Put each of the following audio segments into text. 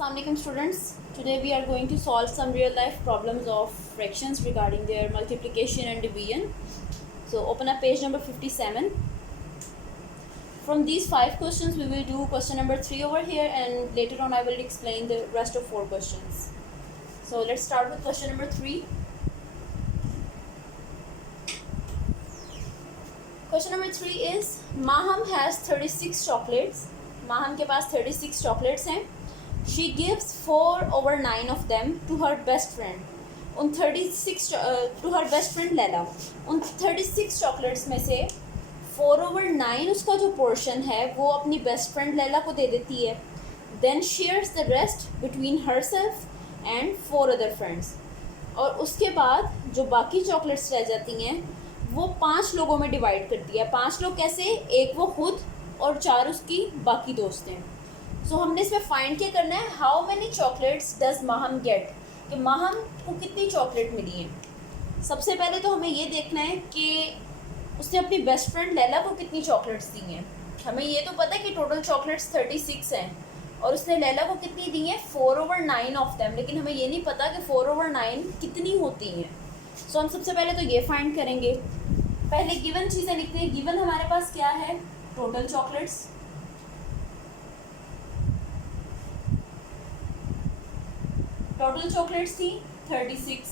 Assalamualaikum students. Today we are going to solve some real life problems of fractions regarding their multiplication and division. So open up page number 57. From these 5 questions we will do question number 3 over here, and later on I will explain the rest of 4 questions. So let's start with question number 3. Question number 3 is Maham has 36 chocolates. Maham के पास 36 chocolates हैं. She gives 4/9 of them to her best friend. उन 36 to her best friend Laila. उन 36 chocolates में से 4/9 उसका जो portion है वो अपनी best friend लैला को दे देती है. Then shares the rest between herself and 4 other friends. और उसके बाद जो बाकी chocolates रह जाती हैं वो 5 लोगों में डिवाइड करती है. 5 लोग कैसे? एक वो खुद और 4 उसकी बाकी दोस्त हैं. सो हमने इसमें फाइंड क्या करना है, how many chocolates does Maham get, कि माहम को कितनी चॉकलेट मिली है. सबसे पहले तो हमें ये देखना है कि उसने अपनी बेस्ट फ्रेंड लैला को कितनी चॉकलेट्स दी हैं. हमें ये तो पता है कि टोटल चॉकलेट्स 36 हैं और उसने लैला को कितनी दी हैं, 4/9 ऑफ देम. लेकिन हमें ये नहीं पता कि 4/9 कितनी होती हैं. सो हम सबसे पहले तो ये फाइंड करेंगे. पहले गिवन चीज़ें लिखते हैं. गिवन हमारे पास क्या है, टोटल चॉकलेट्स. टोटल चॉकलेट्स थी 36.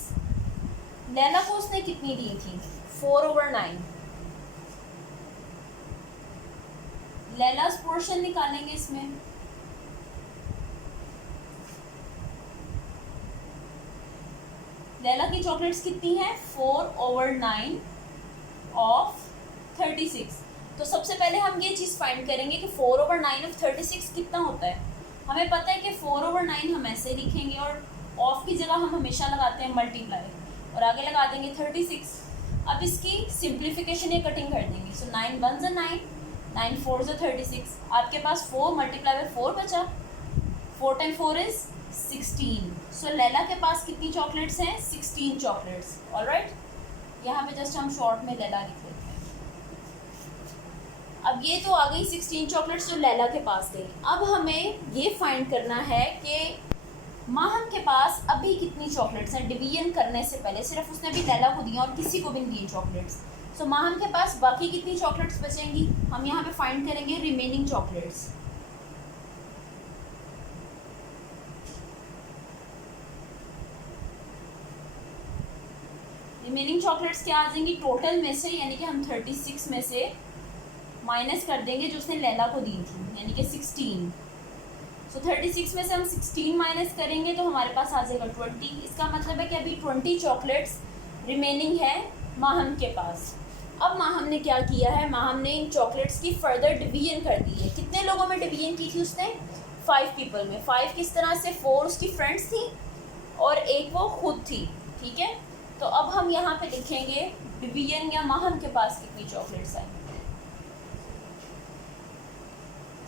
लैला को उसने कितनी दी थी, 4/9. लैला's पोर्शन निकालेंगे इसमें. लैला की चॉकलेट्स कितनी है, 4/9 ऑफ 36. तो सबसे पहले हम ये चीज़ फाइंड करेंगे कि 4/9 ऑफ 36 कितना होता है. हमें पता है कि 4/9 हम ऐसे लिखेंगे और ऑफ की जगह हम हमेशा लगाते हैं मल्टीप्लाई और आगे लगा देंगे 36. अब इसकी सिंप्लीफिकेशन या कटिंग कर देंगे. सो 9 1 ज़ा 9, 9 4 ज़ा 36. आपके पास 4 मल्टीप्लाई बाय 4 बचा. 4 टाइम 4 इज़ 16. सो लैला के पास कितनी चॉकलेट्स हैं, 16 चॉकलेट्स. ऑलराइट, यहाँ पे जस्ट हम शॉर्ट में लैला लिख लेते हैं. अब ये तो आ गई 16 चॉकलेट्स जो लैला के पास गई. अब हमें ये फाइंड करना है कि माहम के पास अभी कितनी चॉकलेट्स हैं. डिवीजन करने से पहले सिर्फ उसने भी लैला को दी और किसी को भी नहीं दी चॉकलेट्स. सो माहम के पास बाकी कितनी चॉकलेट्स बचेंगी, हम यहाँ पे फाइंड करेंगे रिमेनिंग चॉकलेट्स. रिमेनिंग चॉकलेट्स क्या आ जाएंगी, टोटल में से, यानी कि हम 36 में से माइनस कर देंगे जो उसने लैला को दी थी, यानी कि 16. सो 36 में से हम 16 माइनस करेंगे तो हमारे पास आ जाएगा 20. इसका मतलब है कि अभी 20 चॉकलेट्स रिमेनिंग है माहम के पास. अब माहम ने क्या किया है, माहम ने इन चॉकलेट्स की फर्दर डिवीजन कर दी है. कितने लोगों में डिवीजन की थी उसने, 5 पीपल में. 5 किस तरह से, 4 उसकी फ्रेंड्स थी और एक वो खुद थी. ठीक है, तो अब हम यहाँ पे लिखेंगे डिवीजन या माहम के पास कितनी चॉकलेट्स आई.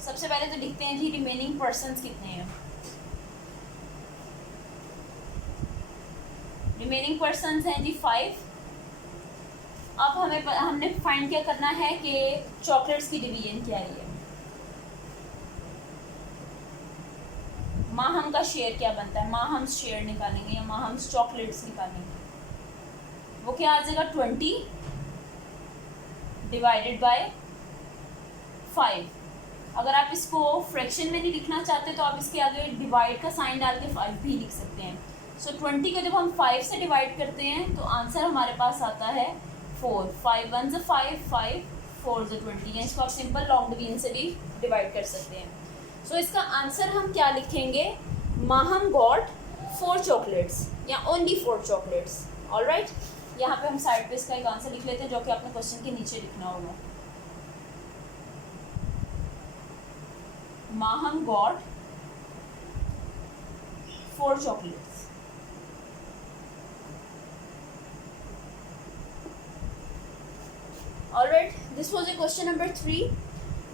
सबसे पहले तो लिखते हैं जी रिमेनिंग पर्सन्स कितने हैं. रिमेनिंग पर्सन्स हैं जी 5. अब हमने फाइंड क्या करना है कि चॉकलेट्स की डिवीजन क्या है. माहम का शेयर क्या बनता है, माहम शेयर निकालेंगे या माहम चॉकलेट्स निकालेंगे. वो क्या आ जाएगा, 20 डिवाइडेड बाय 5. अगर आप इसको फ्रैक्शन में नहीं लिखना चाहते तो आप इसके आगे डिवाइड का साइन डाल के 5 भी लिख सकते हैं. सो 20 को जब हम 5 से डिवाइड करते हैं तो आंसर हमारे पास आता है 4. 5 1 ज़ा 5, 5 4 ज़ा 20. या इसको आप सिंपल लॉन्ग डिवीजन से भी डिवाइड कर सकते हैं. सो इसका आंसर हम क्या लिखेंगे, माहम गॉट 4 चॉकलेट्स या ओनली 4 चॉकलेट्स. ऑलराइट, यहाँ पे हम साइड पे इसका एक आंसर लिख लेते हैं जो कि आपने क्वेश्चन के नीचे लिखना होगा. Maham got 4 chocolates. Alright, this was a question number 3.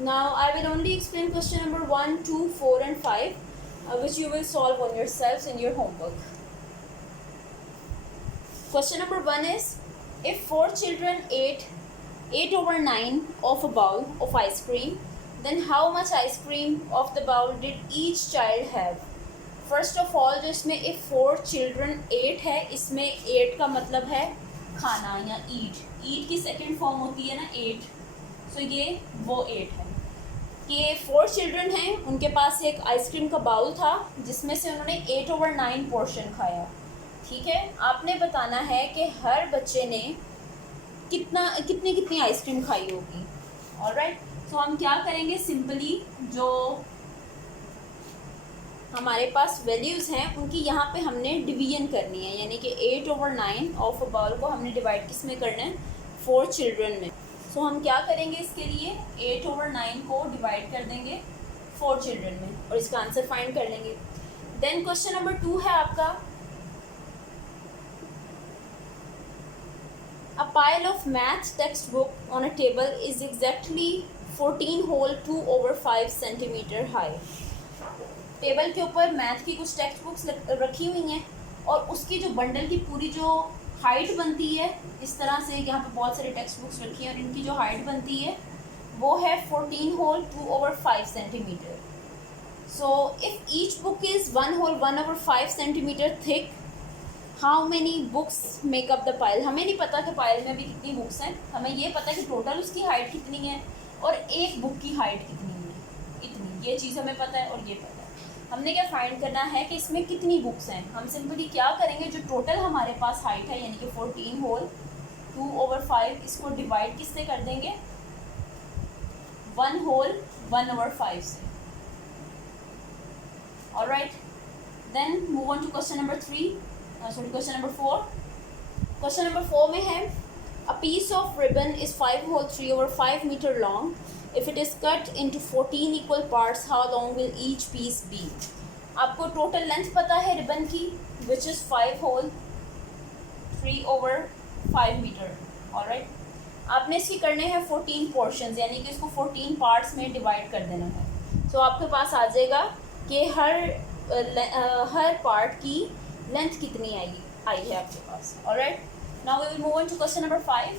Now I will only explain question number 1, 2, 4 and 5 which you will solve on yourselves in your homework. Question number 1 is, if 4 children ate 8/9 of a bowl of ice cream, then how much ice cream of the bowl did each child have? First of all जो इसमें if 4 children 8 है, इसमें 8 का मतलब है खाना या ईट की सेकेंड फॉर्म होती है ना 8, सो ये वो 8 है कि 4 चिल्ड्रन हैं, उनके पास एक आइसक्रीम का बाउल था जिसमें से उन्होंने 8/9 पोर्शन खाया। ठीक है, आपने बताना है कि हर बच्चे ने कितनी आइसक्रीम खाई होगी। ऑलराइट, सो हम क्या करेंगे, सिंपली जो हमारे पास वैल्यूज़ हैं उनकी यहाँ पे हमने डिवीजन करनी है, यानी कि 8/9 ऑफ अ बाउल को हमने डिवाइड किस में करना है, 4 चिल्ड्रन में। सो हम क्या करेंगे इसके लिए, 8/9 को डिवाइड कर देंगे 4 चिल्ड्रन में और इसका आंसर फाइंड कर लेंगे। देन क्वेश्चन नंबर 2 है आपका, a pile of math text book on a table is exactly 14 whole 2/5 centimetre high. Table के ऊपर मैथ की कुछ टेक्स्ट बुक्स रखी हुई हैं और उसकी जो बंडल की पूरी जो हाइट बनती है, इस तरह से यहाँ पे बहुत सारी टेक्स्ट बुक्स रखी हैं और इनकी जो हाइट बनती है वो है 14 whole 2/5 centimetre. So if each book is 1 whole 1/5 centimetre thick, how many books make up the pile. हमें नहीं पता कि पाइल में भी कितनी बुक्स हैं, हमें ये पता है कि टोटल उसकी हाइट कितनी है और एक बुक की हाइट कितनी है, इतनी, ये चीज़ हमें पता है और ये पता है। हमने क्या फाइंड करना है कि इसमें कितनी बुक्स हैं। हम सिंपली क्या करेंगे, जो टोटल हमारे पास हाइट है यानी कि 14 होल 2/5, इसको डिवाइड किससे कर देंगे, 1 होल 1/5 से। Alright, then move on to question number question number 4। Question number 4 में है, a piece of ribbon is 5 whole 3/5 metre long. If it is cut into 14 equal parts, how long will each piece be? आपको total length पता है ribbon की, which is 5 whole 3/5 metre. Alright, आपने इसकी करने हैं 14 पोर्शंस, यानी कि इसको 14 पार्ट्स में डिवाइड कर देना है। सो आपके पास आ जाएगा कि हर पार्ट की लेंथ कितनी आई है आपके पास। Alright, now we will move on to question number 5।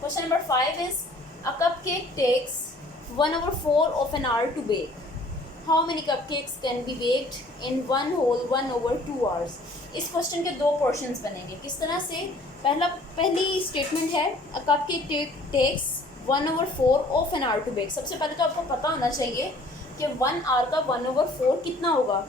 Question number 5 is, a cupcake takes 1/4 of an hour to bake. How many cupcakes can be baked in 1 whole 1/2 hours? इस question के दो portions बनेंगे। किस तरह से, पहली statement है, a cupcake takes 1/4 of an hour to bake। सबसे पहले तो आपको पता होना चाहिए कि 1 आवर का 1/4 कितना होगा।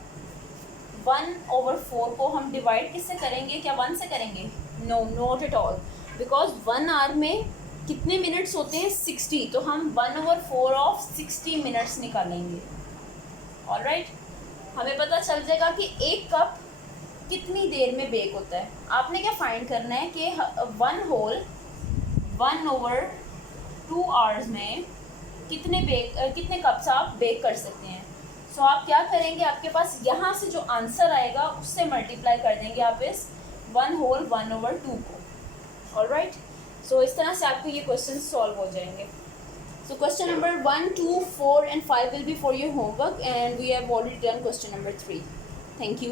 1/4 को हम डिवाइड किससे करेंगे, क्या 1 से करेंगे? No, not at all, because 1 hour में कितने मिनट्स होते हैं, 60, तो हम 1/4 ऑफ 60 मिनट्स निकालेंगे। ऑलराइट, हमें पता चल जाएगा कि एक कप कितनी देर में बेक होता है। आपने क्या फाइंड करना है कि 1 होल 1/2 आवर्स में कितने कप्स आप बेक कर सकते हैं। सो आप क्या करेंगे, आपके पास यहाँ से जो आंसर आएगा उससे मल्टीप्लाई कर देंगे आप इस 1 होल 1/2 को। ऑलराइट, सो इस तरह से आपको ये क्वेश्चन सॉल्व हो जाएंगे। So question number 1, 2, 4 and 5 will be for your homework and we have already done question number 3. Thank you.